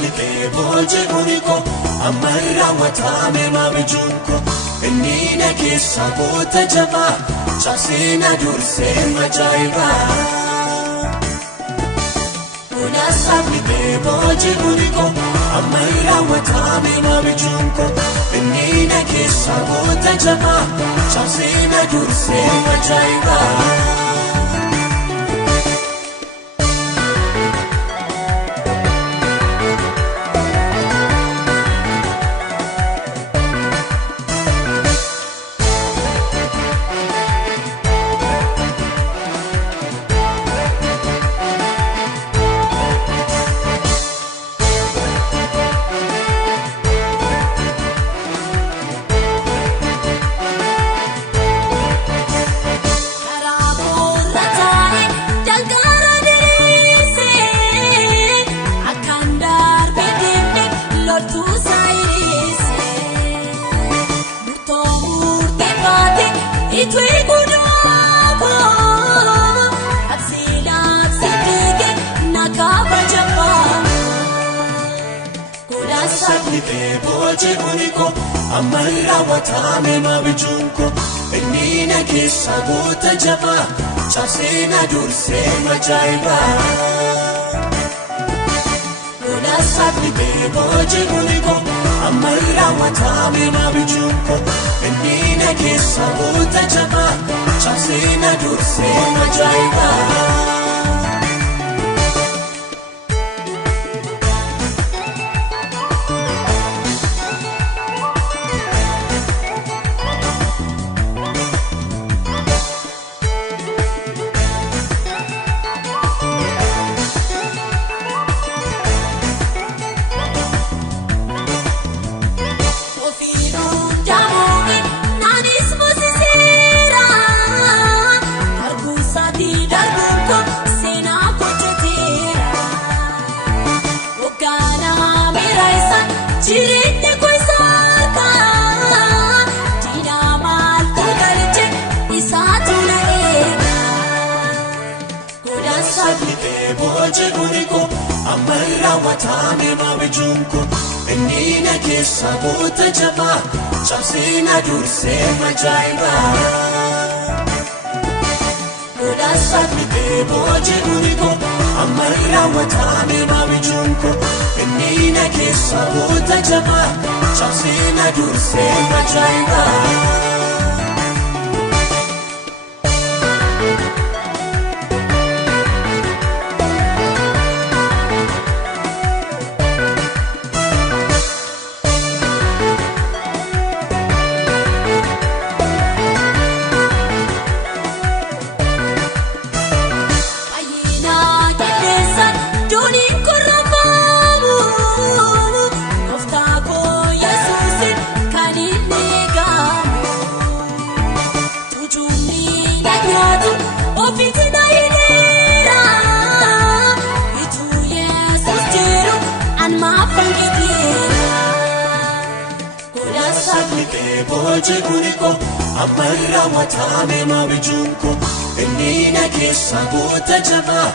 saklitee booje uniko amarra watame mabijunko innina keessa goota jabaa cabsina dursee majaa'iba una saklitee booje uniko amarra watame mabijunko innina keessa goota jabaa cabsina dursee majaa'iba saklitee booje uniko amarra watame mabijunko innina keessa goota jabaa cabsina dursee majaa'iba una saklitee booje uniko amarra watame mabijunko innina keessa goota jabaa cabsina dursee majaa'iba saklitee booje uniko amarra watame mabijunko innina keessa goota jabaa cabsina dursee majaa'iba una saklitee booje uniko amarra watame mabijunko innina keessa goota jabaa cabsina dursee majaa'iba saklitee booje uniko amarra watame mabijunko innina keessa goota jabaa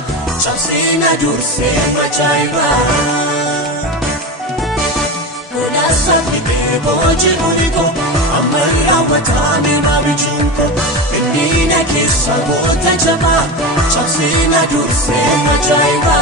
cabsina dursee majaa'iba una saklitee booje uniko amarra watame mabijunko innina keessa goota jabaa cabsina dursee majaa'iba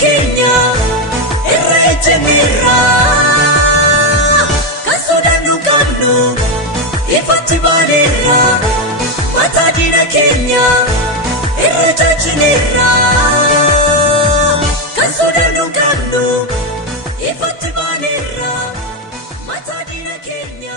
Kenya, irreecha mirraa, kan sodaannu qabnu, ifatti baaneerraa, mataa diina keenya, irreecha mirraa, kan sodaannu qabnu, ifatti baaneerraa, mataa diina keenya.